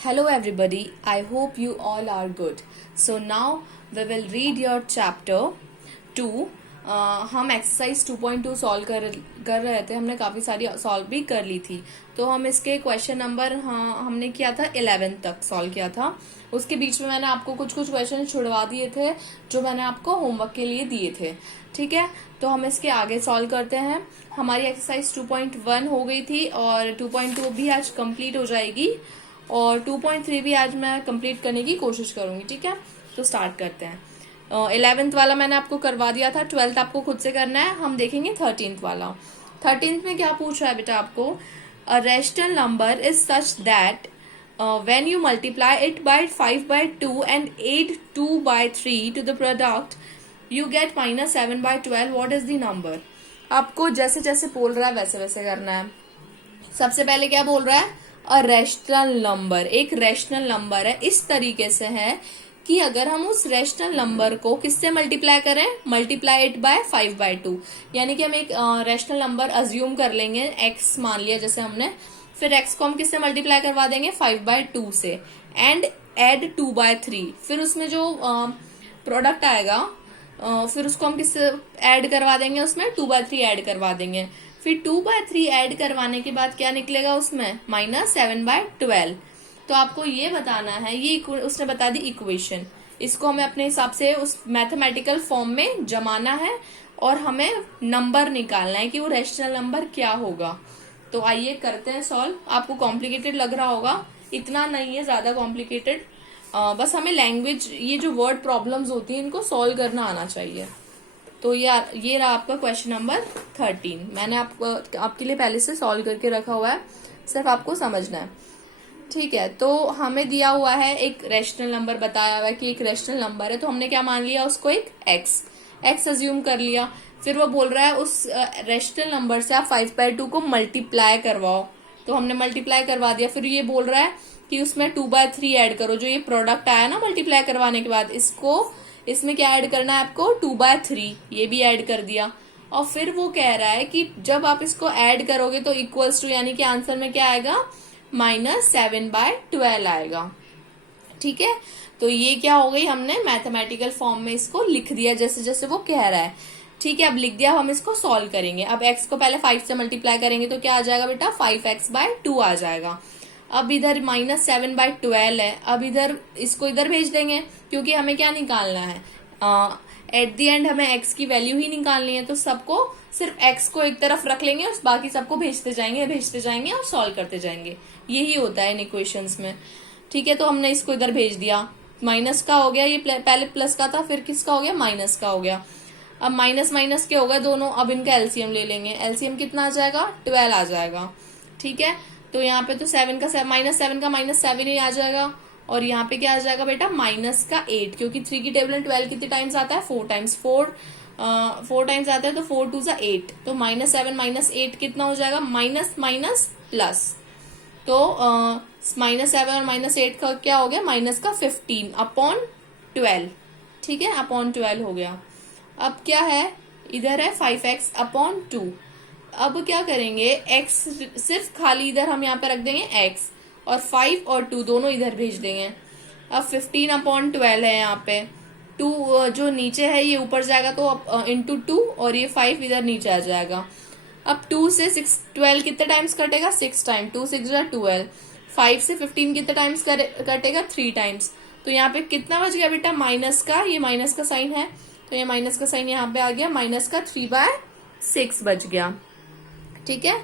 Hello everybody, I hope you all are good. So now we will read your chapter 2. हम exercise 2.2 solve कर रहे थे. हमने काफ़ी सारी सॉल्व भी कर ली थी. तो हम इसके क्वेश्चन नंबर हमने किया था 11 तक सॉल्व किया था. उसके बीच में मैंने आपको कुछ क्वेश्चन छुड़वा दिए थे जो मैंने आपको होमवर्क के लिए दिए थे. ठीक है, तो हम इसके आगे सॉल्व करते हैं. हमारी एक्सरसाइज 2.1 हो गई थी और 2.2 भी आज कंप्लीट हो जाएगी और 2.3 भी आज मैं कंप्लीट करने की कोशिश करूंगी. ठीक है, तो स्टार्ट करते हैं. 11th वाला मैंने आपको करवा दिया था, 12th आपको खुद से करना है. हम देखेंगे 13th वाला. 13th में क्या पूछ रहा है बेटा आपको? A rational number is such that when you multiply it by 5/2 and add 2/3 to the product you get -7/12. what is the number? आपको जैसे जैसे बोल रहा है वैसे वैसे करना है. सबसे पहले क्या बोल रहा है? A rational number. एक रैशनल नंबर है, इस तरीके से है कि अगर हम उस रैशनल नंबर को किससे मल्टीप्लाई करें, मल्टीप्लाई इट बाय 5/2. यानी कि हम एक रैशनल नंबर अज्यूम कर लेंगे, x मान लिया जैसे हमने, फिर x को हम किससे मल्टीप्लाई करवा देंगे, 5/2 से, एंड एड 2/3. फिर उसमें जो प्रोडक्ट आएगा फिर उसको हम किससे ऐड करवा देंगे, उसमें 2/3 ऐड करवा देंगे. फिर 2/3 ऐड करवाने के बाद क्या निकलेगा उसमें, -7/12. तो आपको ये बताना है, ये उसने बता दी इक्वेशन. इसको हमें अपने हिसाब से उस मैथमेटिकल फॉर्म में जमाना है और हमें नंबर निकालना है कि वो रैशनल नंबर क्या होगा. तो आइए करते हैं सॉल्व. आपको कॉम्प्लिकेटेड लग रहा होगा, इतना नहीं है ज्यादा कॉम्प्लिकेटेड. बस हमें लैंग्वेज, ये जो वर्ड प्रॉब्लम्स होती हैं इनको सॉल्व करना आना चाहिए. तो ये रहा आपका क्वेश्चन नंबर 13. मैंने आपके लिए पहले से सॉल्व करके रखा हुआ है, सिर्फ आपको समझना है. ठीक है, तो हमें दिया हुआ है एक रैशनल नंबर, बताया हुआ है कि एक रैशनल नंबर है. तो हमने क्या मान लिया उसको, एक एक्स अज्यूम कर लिया. फिर वो बोल रहा है उस रैशनल नंबर से आप 5/2 को मल्टीप्लाई करवाओ. तो हमने मल्टीप्लाई करवा दिया. फिर ये बोल रहा है कि उसमें 2/3 ऐड करो. जो ये प्रोडक्ट आया ना मल्टीप्लाई करवाने के बाद, इसमें क्या ऐड करना है आपको, 2/3. ये भी ऐड कर दिया. और फिर वो कह रहा है कि जब आप इसको ऐड करोगे तो इक्वल्स टू, यानी कि आंसर में क्या आएगा, -7/12 आएगा. ठीक है, तो ये क्या हो गई, हमने मैथमेटिकल फॉर्म में इसको लिख दिया जैसे जैसे वो कह रहा है. ठीक है, अब लिख दिया. हम इसको सॉल्व करेंगे. अब x को पहले 5 से मल्टीप्लाई करेंगे तो क्या आ जाएगा बेटा, 5x/2 आ जाएगा. अब इधर -7/12 है. अब इधर इसको इधर भेज देंगे क्योंकि हमें क्या निकालना है, एट द एंड हमें x की वैल्यू ही निकालनी है. तो सबको सिर्फ x को एक तरफ रख लेंगे और बाकी सबको भेजते जाएंगे और सॉल्व करते जाएंगे. यही होता है इन इक्वेशंस में. ठीक है, तो हमने इसको इधर भेज दिया. माइनस का हो गया, ये पहले प्लस का था, फिर किसका हो गया, माइनस का हो गया. अब माइनस माइनस के हो गए दोनों. अब इनका एलसीएम ले लेंगे. एलसीएम कितना आ जाएगा, 12 आ जाएगा. ठीक है, तो यहाँ पे तो -7 का -7 ही आ जाएगा. और यहाँ पे क्या आ जाएगा बेटा, -8, क्योंकि 3 की टेबल में 12 कितने टाइम्स आता है, 4 टाइम्स. 4 टाइम्स आता है तो 4 2 8. तो -7 -8 कितना हो जाएगा, माइनस माइनस प्लस. तो -7 और -8 का क्या हो गया, माइनस का 15/12. ठीक है, /12 हो गया. अब क्या है, इधर है 5x/2. अब क्या करेंगे, x सिर्फ खाली इधर हम यहाँ पे रख देंगे x, और 5 और 2 दोनों इधर भेज देंगे. अब 15/12 है यहाँ पे. 2 जो नीचे है ये ऊपर जाएगा तो इंटू 2, और ये 5 इधर नीचे आ जाएगा. अब 2 से 12 कितने टाइम्स कटेगा, 6 टाइम. 2 6 12. 5 से 15 कितने टाइम्स कटेगा, 3 टाइम्स. तो यहाँ पे कितना बच गया बेटा, माइनस का, ये माइनस का साइन है तो ये माइनस का साइन यहाँ पे आ गया, -3/6 बच गया. ठीक है,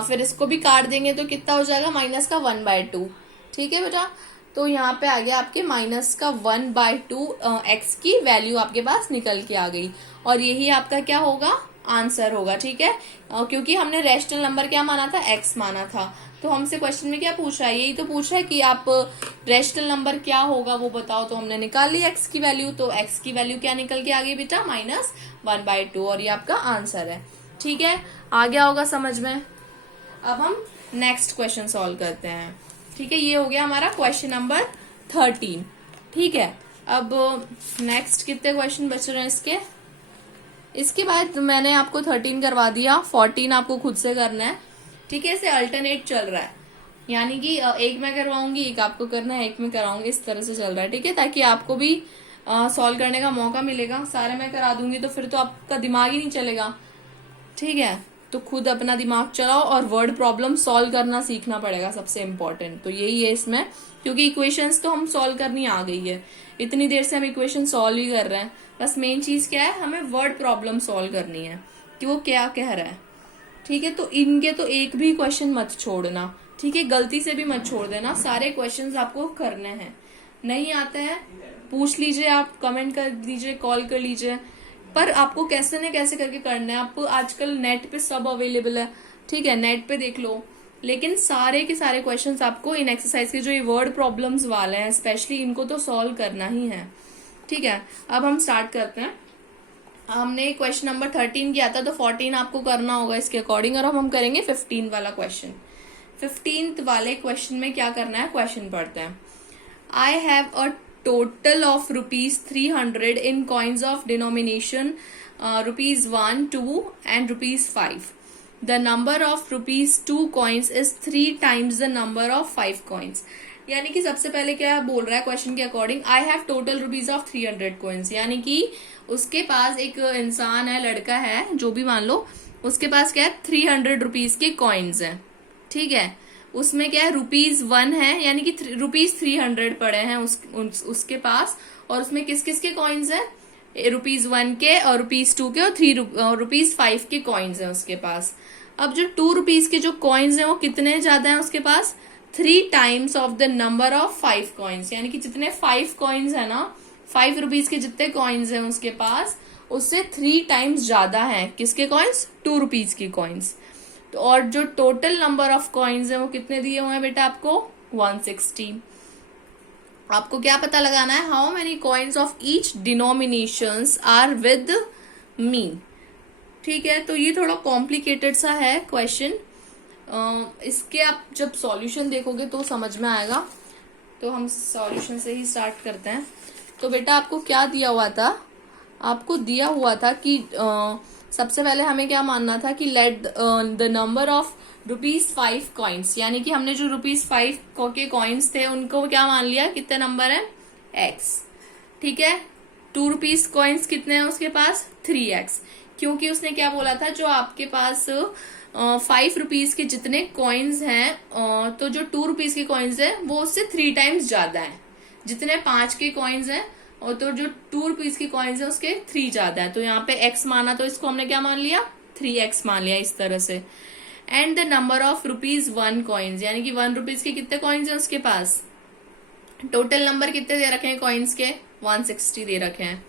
फिर इसको भी काट देंगे तो कितना हो जाएगा, -1/2. ठीक है बेटा, तो यहाँ पे आ गया आपके -1/2. x की वैल्यू आपके पास निकल के आ गई और यही आपका क्या होगा, आंसर होगा. ठीक है, क्योंकि हमने रैशनल नंबर क्या माना था, x माना था. तो हमसे क्वेश्चन में क्या पूछ रहा है, यही तो पूछ रहा है कि आप रैशनल नंबर क्या होगा वो बताओ. तो हमने निकाल ली x की वैल्यू. तो x की वैल्यू क्या निकल के आ गई बेटा, -1/2, और ये आपका आंसर है. ठीक है, आ गया होगा समझ में. अब हम नेक्स्ट क्वेश्चन सॉल्व करते हैं. ठीक है, ये हो गया हमारा क्वेश्चन नंबर 13. ठीक है, अब नेक्स्ट कितने क्वेश्चन बच रहे हैं इसके बाद मैंने आपको 13 करवा दिया, 14 आपको खुद से करना है. ठीक है, इसे अल्टरनेट चल रहा है. यानी कि एक मैं करवाऊंगी, एक आपको करना है, एक मैं कराऊंगी, इस तरह से चल रहा है, ठीक है, ताकि आपको भी सॉल्व करने का मौका मिलेगा। सारे मैं करा दूंगी तो फिर तो आपका दिमाग ही नहीं चलेगा, ठीक है। तो खुद अपना दिमाग चलाओ और वर्ड प्रॉब्लम सॉल्व करना सीखना पड़ेगा, सबसे इम्पोर्टेंट तो यही है इसमें, क्योंकि इक्वेशंस तो हम सॉल्व करनी आ गई है, इतनी देर से हम इक्वेशन सॉल्व ही कर रहे हैं। बस मेन चीज क्या है, हमें वर्ड प्रॉब्लम सॉल्व करनी है कि वो क्या कह रहा है, ठीक है। तो इनके तो एक भी क्वेश्चन मत छोड़ना, ठीक है, गलती से भी मत छोड़ देना, सारे क्वेश्चंस आपको करने हैं। नहीं आते हैं पूछ लीजिए, आप कमेंट कर दीजिए, कॉल कर लीजिए, पर आपको कैसे न कैसे करके करना है। आपको आजकल नेट पे सब अवेलेबल है, ठीक है, नेट पे देख लो, लेकिन सारे के सारे क्वेश्चंस आपको इन एक्सरसाइज के जो ये वर्ड प्रॉब्लम्स वाले हैं स्पेशली, इनको तो सॉल्व करना ही है, ठीक है। अब हम स्टार्ट करते हैं। हमने क्वेश्चन नंबर 13 किया था, तो 14 आपको करना होगा इसके अकॉर्डिंग, और अब हम करेंगे 15 वाला क्वेश्चन। 15th वाले क्वेश्चन में क्या करना है, क्वेश्चन पढ़ते हैं। I have a total of rupees 300 in coins of denomination rupees 1, 2 and rupees 5. The number of rupees 2 coins is 3 times the number of 5 coins. यानी कि सबसे पहले क्या बोल रहा है क्वेश्चन के according, I have total rupees of 300 coins, यानी कि उसके पास एक इंसान है, लड़का है, जो भी मान लो, उसके पास क्या है 300 रुपीज के कॉइन्स हैं, ठीक है। उसमें क्या है ₹1 है, यानी कि ₹300 पड़े हैं उसके पास, और उसमें किस किस के कॉइन्स हैं, ₹1 के और ₹2 के और ₹5 के कॉइन्स हैं उसके पास। अब जो ₹2 के जो कॉइन्स हैं वो कितने ज्यादा हैं उसके पास, 3 times of the number of 5 coins, यानी कि जितने 5 कॉइन्स है ना, ₹5 के जितने कॉइन्स हैं उसके पास, उससे 3 टाइम्स ज्यादा है किसके कॉइन्स, ₹2 के कॉइन्स। तो और जो टोटल नंबर ऑफ कॉइन्स है वो कितने दिए हुए हैं बेटा आपको, 160। आपको क्या पता लगाना है, how many coins of each denominations are with me, ठीक है। तो ये थोड़ा कॉम्प्लिकेटेड सा है क्वेश्चन, इसके आप जब सॉल्यूशन देखोगे तो समझ में आएगा। तो हम सॉल्यूशन से ही स्टार्ट करते हैं। तो बेटा आपको क्या दिया हुआ था, आपको दिया हुआ था कि सबसे पहले हमें क्या मानना था कि let the number of ₹5 coins, यानी कि हमने जो ₹5 के कॉइन्स थे उनको क्या मान लिया, कितने नंबर है, x, ठीक है। ₹2 कॉइन्स कितने हैं उसके पास, 3x, क्योंकि उसने क्या बोला था, जो आपके पास ₹5 के जितने कॉइन्स हैं, तो जो ₹2 के कॉइन्स है वो उससे 3 टाइम्स ज्यादा है, जितने 5 के कॉइन्स हैं और तो जो ₹2 के कॉइन्स है उसके 3 ज्यादा है। तो यहाँ पे x माना, तो इसको हमने क्या मान लिया, 3x मान लिया, इस तरह से। And the number of ₹1 coins, यानी कि ₹1 के कितने कॉइन्स है उसके पास, टोटल नंबर कितने दे रखे हैं कॉइन्स के, 160 दे रखे हैं,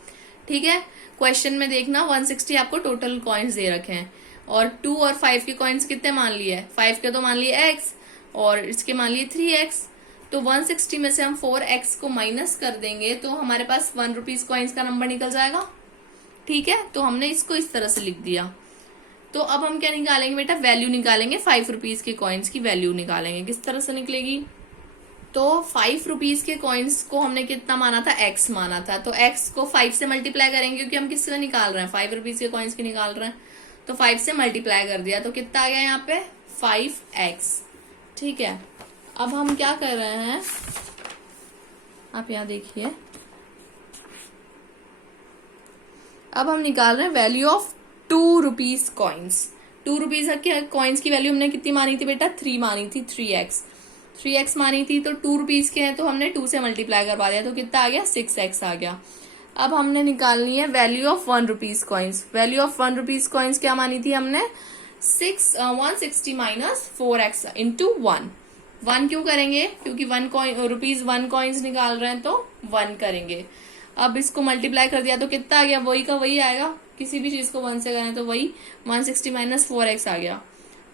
ठीक है। क्वेश्चन में देखना 160 आपको टोटल कॉइन्स दे रखे हैं, और 2 और 5 के कॉइन्स कितने मान लिए, 5 के तो मान लिए x और इसके मान लिए 3x। तो 160 में से हम 4x को माइनस कर देंगे तो हमारे पास ₹1 कॉइन्स का नंबर निकल जाएगा, ठीक है। तो हमने इसको इस तरह से लिख दिया। तो अब हम क्या निकालेंगे बेटा, वैल्यू निकालेंगे, ₹5 के कॉइन्स की वैल्यू निकालेंगे। किस तरह से निकलेगी, तो ₹5 के कॉइन्स को हमने कितना माना था, x माना था, तो x को 5 से मल्टीप्लाई करेंगे, क्योंकि हम किससे निकाल रहे हैं, ₹5 के कॉइन्स की निकाल रहे हैं, तो 5 से मल्टीप्लाई कर दिया, तो कितना आ गया यहाँ पे, 5x, ठीक है। अब हम क्या कर रहे हैं, आप यहाँ देखिए, अब हम निकाल रहे हैं वैल्यू ऑफ ₹2 कॉइन्स। ₹2 के कॉइन्स की वैल्यू हमने कितनी मानी थी बेटा, 3 मानी थी, 3x मानी थी। तो ₹2 के हैं तो हमने 2 से मल्टीप्लाई करवा दिया, तो कितना आ गया, 6x आ गया। अब हमने निकालनी है value of ₹1 coins. Value of ₹1 coins क्या मानी थी हमने, 160 माइनस 4x इंटू 1 क्यों करेंगे, क्योंकि ₹1 कॉइन्स निकाल रहे हैं तो 1 करेंगे। अब इसको मल्टीप्लाई कर दिया तो कितना आ गया, वही का वही आएगा, किसी भी चीज को 1 से करें तो वही, 160 माइनस 4x आ गया।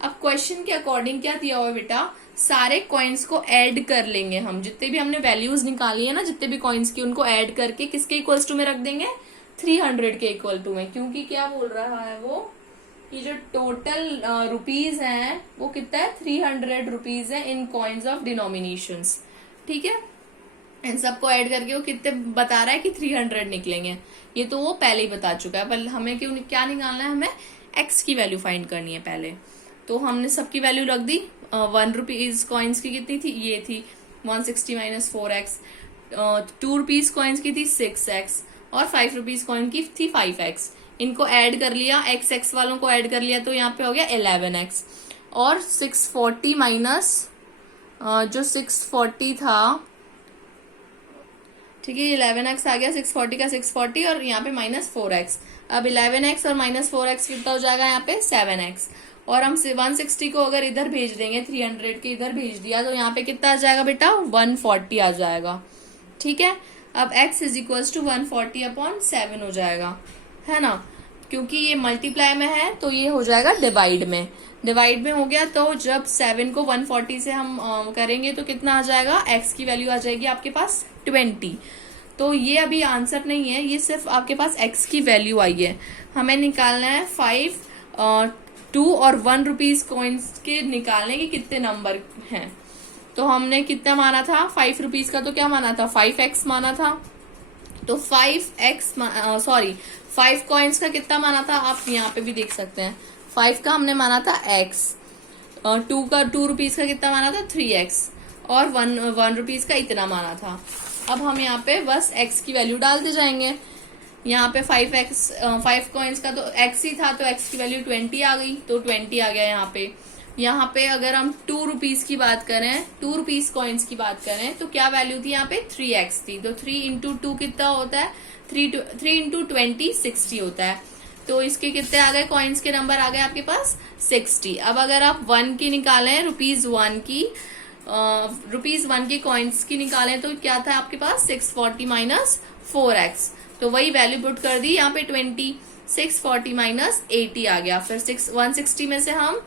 अब क्वेश्चन के अकॉर्डिंग क्या दिया हुआ बेटा, सारे कॉइन्स को ऐड कर लेंगे हम, जितने भी हमने वैल्यूज निकाली है ना, जितने भी कॉइन्स की, उनको ऐड करके किसके इक्वल्स टू में रख देंगे, 300 के इक्वल टू में। क्योंकि क्या बोल रहा है वो, ये जो टोटल रुपीज हैं वो कितना है, 300 रुपीज है इन कॉइन्स ऑफ डिनोमिनेशंस, ठीक है। इन सबको ऐड करके वो कितने बता रहा है कि 300 निकलेंगे, ये तो वो पहले ही बता चुका है, पर हमें क्या निकालना है, हमें x की वैल्यू फाइंड करनी है पहले। तो हमने सबकी वैल्यू रख दी, 1 रुपीज कॉइन्स की कितनी थी, ये थी 160 माइनस 4x। 2 रुपीज कॉइन्स की थी 6x और 5 रुपीज कॉइन की थी 5x। इनको ऐड कर लिया, x वालों को ऐड कर लिया तो यहाँ पे हो गया 11x। और 640 माइनस जो 640 था, ठीक है, 11x आ गया, 640 का 640 और यहाँ पे माइनस 4x। अब 11x और माइनस 4x कितना हो जाएगा यहाँ पे 7x। और हम 160 को अगर इधर भेज देंगे, 300 के इधर भेज दिया तो यहाँ पे कितना आ जाएगा बेटा 140 आ जाएगा। ठीक है, अब x इज इक्वल्स टू 140/7 हो जाएगा, है ना, क्योंकि ये मल्टीप्लाई में है तो ये हो जाएगा डिवाइड में। डिवाइड में हो गया तो जब 7 को 140 से हम करेंगे तो कितना आ जाएगा, x की वैल्यू आ जाएगी आपके पास 20। तो ये अभी आंसर नहीं है, ये सिर्फ आपके पास x की वैल्यू आई है। हमें निकालना है 5, 2 और 1 रुपीज कॉइन्स के निकालने के कितने नंबर हैं। तो हमने कितना माना था, 5 रुपीज का तो क्या माना था 5x माना था। तो 5 कॉइन्स का कितना माना था, आप यहाँ पे भी देख सकते हैं। 5 का हमने माना था x, 2 रुपीज का कितना माना था 3x और 1 रुपीज का इतना माना था। अब हम यहाँ पे बस x की वैल्यू डालते जाएंगे। यहाँ पे 5 कॉइन्स का तो x ही था तो x की वैल्यू 20 आ गई, तो 20 आ गया यहाँ पे। यहाँ पे अगर हम 2 रुपीज की बात करें, 2 रुपीज कॉइन्स की बात करें तो क्या वैल्यू थी यहाँ पे 3x थी। तो 3 इंटू 2 कितना होता है, 3 इंटू 20 60 होता है। तो इसके कितने आ गए, कॉइन्स के नंबर आ गए आपके पास 60। अब अगर आप 1 की निकालें, रुपीज 1 की कॉइन्स की निकालें तो क्या था आपके पास 640 माइनस 4x। तो वही वैल्यू पुट कर दी यहाँ पे 20, 640 माइनस 80 आ गया। फिर 160 में से हम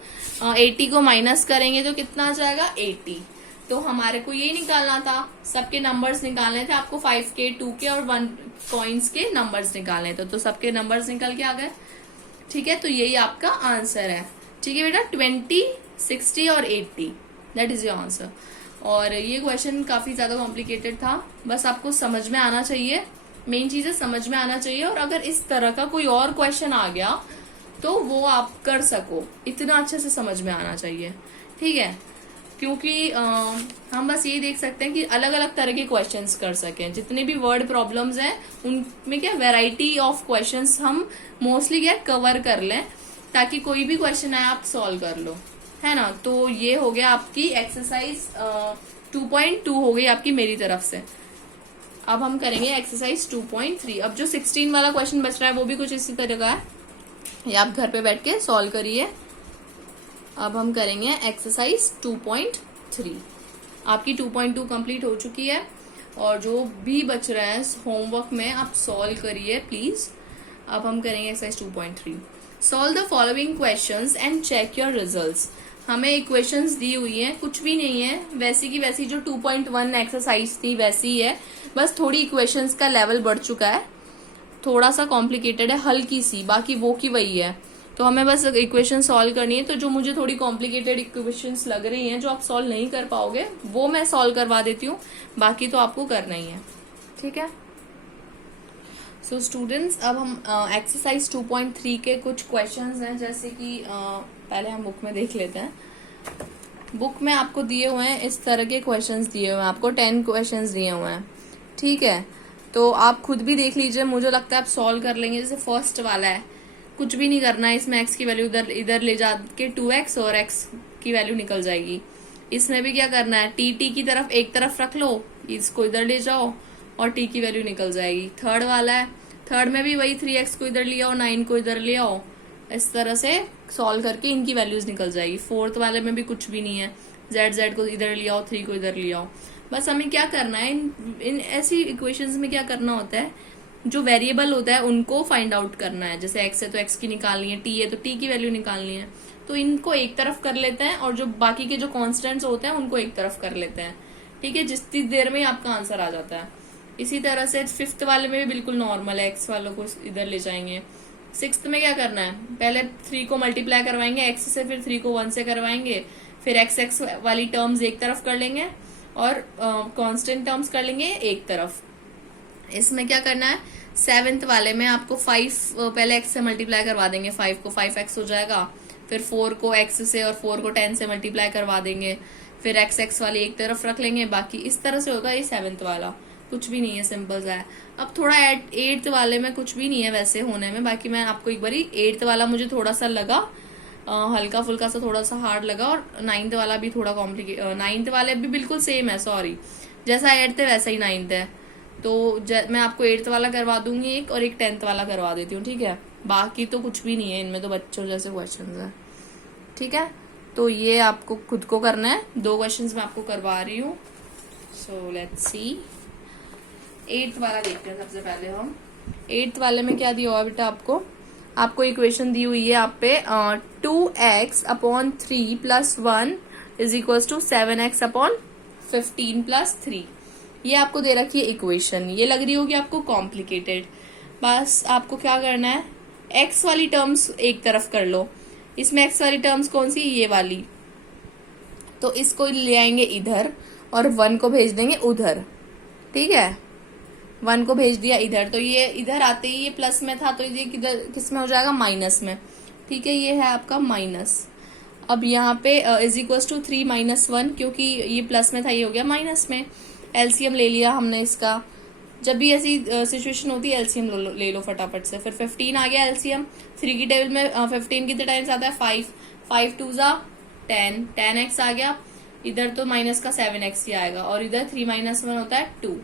80 को माइनस करेंगे तो कितना आ जाएगा 80। तो हमारे को ये निकालना था, सबके नंबर्स निकालने थे आपको, 5 के, 2 के और 1 कॉइन्स के नंबर्स निकालने थे। तो सबके नंबर्स निकल के आ गए। ठीक है, तो यही आपका आंसर है। ठीक है बेटा, 20, 60 और 80, दैट इज योर आंसर। और ये क्वेश्चन काफी ज्यादा कॉम्प्लिकेटेड था, बस आपको समझ में आना चाहिए, मेन चीज है समझ में आना चाहिए। और अगर इस तरह का कोई और क्वेश्चन आ गया तो वो आप कर सको, इतना अच्छे से समझ में आना चाहिए। ठीक है, क्योंकि हम बस ये देख सकते हैं कि अलग अलग तरह के क्वेश्चंस कर सकें। जितने भी वर्ड प्रॉब्लम्स हैं उनमें क्या वैरायटी ऑफ क्वेश्चंस हम मोस्टली क्या कवर कर लें, ताकि कोई भी क्वेश्चन आए आप सॉल्व कर लो, है ना। तो ये हो गया आपकी एक्सरसाइज 2.2 हो गई आपकी मेरी तरफ से। अब हम करेंगे एक्सरसाइज 2.3। अब जो 16 वाला क्वेश्चन बच रहा है वो भी कुछ इसी तरह का है, ये आप घर पे बैठ के सॉल्व करिए। अब हम करेंगे एक्सरसाइज 2.3। आपकी 2.2 कंप्लीट हो चुकी है और जो भी बच रहा है होमवर्क में आप सॉल्व करिए प्लीज। अब हम करेंगे exercise 2.3। Solve the following questions and check your results. हमें इक्वेशंस दी हुई हैं, कुछ भी नहीं है, वैसी की वैसी जो 2.1 एक्सरसाइज थी वैसी ही है, बस थोड़ी इक्वेशंस का लेवल बढ़ चुका है, थोड़ा सा कॉम्प्लिकेटेड है, हल्की सी, बाकी वो की वही है। तो हमें बस इक्वेशन सॉल्व करनी है। तो जो मुझे थोड़ी कॉम्प्लिकेटेड इक्वेशंस लग रही हैं जो आप सॉल्व नहीं कर पाओगे वो मैं सॉल्व करवा देती हूँ, बाकी तो आपको करना ही है। ठीक है, सो स्टूडेंट्स, अब हम एक्सरसाइज 2.3 के कुछ क्वेश्चंस हैं, जैसे कि पहले हम बुक में देख लेते हैं। बुक में आपको दिए हुए हैं इस तरह के क्वेश्चंस दिए हुए हैं, आपको 10 क्वेश्चंस दिए हुए हैं। ठीक है, तो आप खुद भी देख लीजिए, मुझे लगता है आप सॉल्व कर लेंगे। जैसे फर्स्ट वाला है, कुछ भी नहीं करना है, इसमें x की वैल्यू इधर ले जाके 2x और x की वैल्यू निकल जाएगी। इसमें भी क्या करना है, t की तरफ एक तरफ रख लो, इसको इधर ले जाओ और t की वैल्यू निकल जाएगी। थर्ड वाला है, थर्ड में भी वही 3x को इधर ले आओ, 9 को इधर ले आओ, इस तरह से सॉल्व करके इनकी वैल्यूज निकल जाएगी। फोर्थ वाले में भी कुछ भी नहीं है, z को इधर ले आओ, 3 को इधर ले आओ। बस हमें क्या करना है, इन ऐसी इक्वेशंस में क्या करना होता है, जो वेरिएबल होता है उनको फाइंड आउट करना है। जैसे x है तो x की निकालनी है, t है तो t की वैल्यू निकालनी है। तो इनको एक तरफ कर लेते हैं और जो बाकी के जो कॉन्स्टेंट्स होते हैं उनको एक तरफ कर लेते हैं। ठीक है, जितनी देर में आपका आंसर आ जाता है। इसी तरह से फिफ्थ वाले में भी बिल्कुल नॉर्मल है, x वालों को इधर ले जाएंगे। सिक्स्थ में क्या करना है, पहले 3 को मल्टीप्लाई करवाएंगे x से, फिर 3 को 1 से करवाएंगे, फिर x वाली टर्म्स एक तरफ कर लेंगे और कांस्टेंट टर्म्स कर लेंगे एक तरफ। इसमें क्या करना है, 7th वाले में आपको 5 पहले x से मल्टीप्लाई करवा देंगे, 5 को 5x हो जाएगा, फिर 4 को x से और 4 को 10 से मल्टीप्लाई करवा देंगे, फिर x वाली एक तरफ रख लेंगे, बाकी इस तरह से होगा। ये 7th वाला कुछ भी नहीं है, सिंपल सा है। अब थोड़ा 8th वाले में कुछ भी नहीं है वैसे होने में, बाकी मैं आपको एक बारी 8th वाला मुझे थोड़ा सा लगा हल्का फुल्का सा, थोड़ा सा हार्ड लगा, और 9th वाला भी थोड़ा कॉम्प्लिकेट, 9th वाले भी बिल्कुल सेम है, सॉरी, जैसा 8th है वैसा ही 9th है। तो मैं आपको 8th वाला करवा दूंगी एक, और एक 10th वाला करवा देती हूँ, ठीक है। बाकी तो कुछ भी नहीं है इनमें, तो बच्चों जैसे क्वेश्चन है, ठीक है। तो ये आपको खुद को करना है, 2 क्वेश्चन मैं आपको करवा रही हूँ। सो लेट्स सी, 8th वाला देखते हैं सबसे पहले हम। 8th वाले में क्या दिया हुआ बेटा, आपको इक्वेशन दी हुई है यहाँ पे 2x/3 + 1 = 7x/15 + 3। ये आपको दे रखी है इक्वेशन। ये लग रही होगी आपको कॉम्प्लिकेटेड, बस आपको क्या करना है, x वाली टर्म्स एक तरफ कर लो। इसमें x वाली टर्म्स कौन सी, ये वाली, तो इसको ले आएंगे इधर और 1 को भेज देंगे उधर, ठीक है। 1 को भेज दिया इधर, तो ये इधर आते ही ये प्लस में था, तो ये किधर किस में हो जाएगा, माइनस में, ठीक है। ये है आपका माइनस। अब यहाँ पे =3 - 1, क्योंकि ये प्लस में था, ये हो गया माइनस में। एलसीएम ले लिया हमने इसका। जब भी ऐसी सिचुएशन होती है एलसीएम ले लो फटाफट से। फिर 15 आ गया एलसीएम। 3 की टेबल में 15 कितने टाइम्स आता है, 5, 5 2 = 10, 10x आ गया। इधर तो माइनस का 7x ही आएगा, और इधर 3 - 1 होता है 2।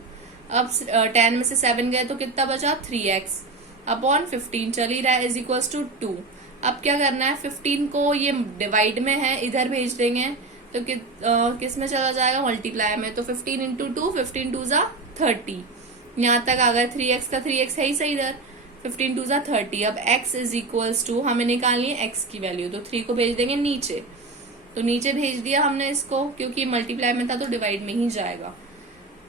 अब 10 में से 7 गए तो कितना बचा, 3x/15 चल ही रहा है, =2। अब क्या करना है, 15 को ये डिवाइड में है, इधर भेज देंगे, तो किस में चला जाएगा, मल्टीप्लाई में। तो 15 × 2, 15 2 = 30। यहाँ तक आ गया, 3x का 3x है ही सही इधर, 15 2 = 30। अब x = हमें निकालनी है x की वैल्यू, तो 3 को भेज देंगे नीचे, तो नीचे भेज दिया हमने इसको, क्योंकि मल्टीप्लाई में था तो डिवाइड में ही जाएगा।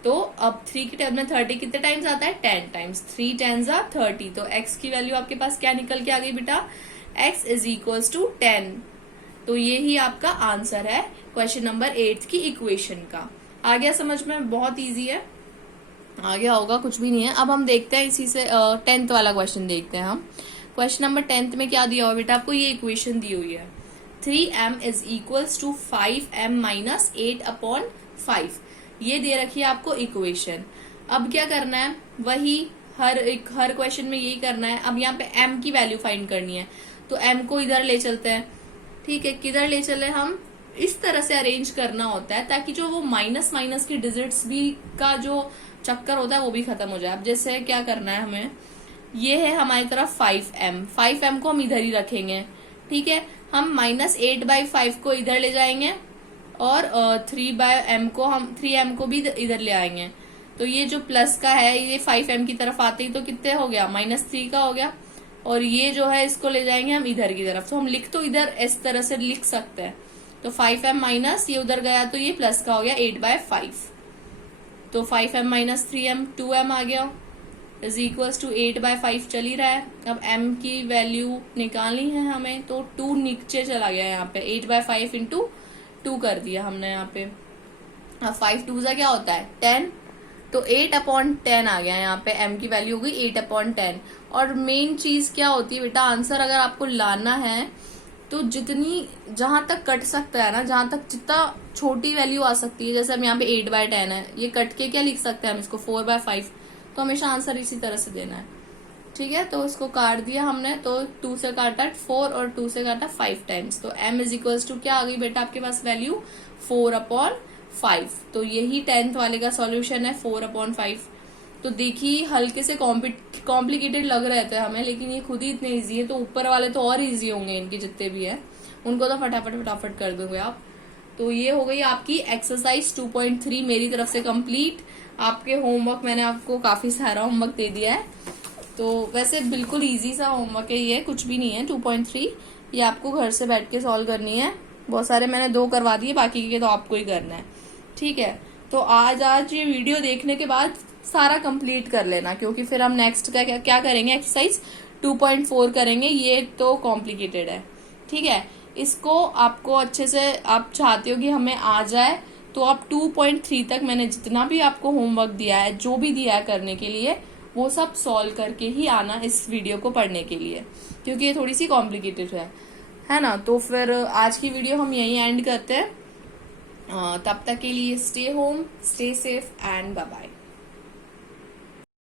तो अब 3 की टेबल में 30 कितने टाइम्स आता है, 10 टाइम्स, 3 10 = 30। तो x की वैल्यू आपके पास क्या निकल के आ गई बेटा, x = 10। तो ये ही आपका आंसर है क्वेश्चन नंबर 8 की इक्वेशन का। आ गया समझ में, बहुत इजी है, आ गया होगा, कुछ भी नहीं है। अब हम देखते हैं इसी से 10th वाला क्वेश्चन देखते हैं हम। क्वेश्चन नंबर 10th में क्या दिया हुआ बेटा, आपको ये इक्वेशन दी हुई है, 3m = 5m - 8/5। ये दे रखी है आपको इक्वेशन। अब क्या करना है, वही हर क्वेश्चन में यही करना है। अब यहाँ पे m की वैल्यू फाइंड करनी है, तो m को इधर ले चलते हैं, ठीक है। किधर ले चले हम, इस तरह से अरेंज करना होता है, ताकि जो वो माइनस माइनस की डिजिट्स भी का जो चक्कर होता है वो भी खत्म हो जाए। अब जैसे क्या करना है हमें, ये है हमारी तरफ 5m को हम इधर ही रखेंगे, ठीक है। हम -8/5 को इधर ले जाएंगे, और 3m को भी इधर ले आएंगे। तो ये जो प्लस का है, ये 5m की तरफ आते ही तो कितने हो गया, -3 का हो गया। और ये जो है इसको ले जाएंगे हम इधर की तरफ, तो हम लिख तो इधर इस तरह से लिख सकते हैं। तो 5m माइनस ये उधर गया, तो ये प्लस का हो गया 8/5। तो 5m - 3m 2m आ गया, = 8/5 चल ही रहा है। अब m की वैल्यू निकालनी है हमें, तो 2 नीचे चला गया यहाँ पे, 8/5 × 2 कर दिया हमने यहाँ पे। अब 5 2 क्या होता है, 10, तो 8/10 आ गया यहाँ पे, m की वैल्यू हो गई 8/10। और मेन चीज क्या होती है बेटा, आंसर अगर आपको लाना है तो जितनी जहां तक कट सकता है ना, जहां तक जितना छोटी वैल्यू आ सकती है, जैसे हम यहाँ पे 8/10 है, ये कट के क्या लिख सकते हैं हम इसको, 4/5। तो हमेशा आंसर इसी तरह से देना है, ठीक है। तो इसको काट दिया हमने, तो 2 से काटा 4 और 2 से काटा 5 टाइम्स। तो m = क्या आ गई बेटा आपके पास वैल्यू, 4/5। तो यही 10th वाले का सॉल्यूशन है, 4/5। तो देखिए हल्के से कॉम्प्लिकेटेड लग रहे थे हमें, लेकिन ये खुद ही इतने इजी है, तो ऊपर वाले तो और इजी होंगे, इनके जितने भी है उनको तो फटाफट कर दोगे आप। तो ये हो गई आपकी एक्सरसाइज 2.3 मेरी तरफ से कंप्लीट। आपके होमवर्क मैंने आपको काफी सारा होमवर्क दे दिया है, तो वैसे बिल्कुल इजी सा होमवर्क है ये, कुछ भी नहीं है। 2.3 ये आपको घर से बैठ के सॉल्व करनी है। बहुत सारे मैंने 2 करवा दिए, बाकी के तो आपको ही करना है, ठीक है। तो आज ये वीडियो देखने के बाद सारा कंप्लीट कर लेना, क्योंकि फिर हम नेक्स्ट का क्या करेंगे, एक्सरसाइज 2.4 करेंगे। ये तो कॉम्प्लिकेटेड है, ठीक है। इसको आपको अच्छे से, आप चाहते हो कि हमें आ जाए, तो आप 2.3 तक मैंने जितना भी आपको होमवर्क दिया है, जो भी दिया है करने के लिए, वो सब सॉल्व करके ही आना इस वीडियो को पढ़ने के लिए, क्योंकि ये थोड़ी सी कॉम्प्लिकेटेड है। है ना। तो फिर आज की वीडियो हम यहीं एंड करते हैं। तब तक के लिए stay home, stay safe and bye bye.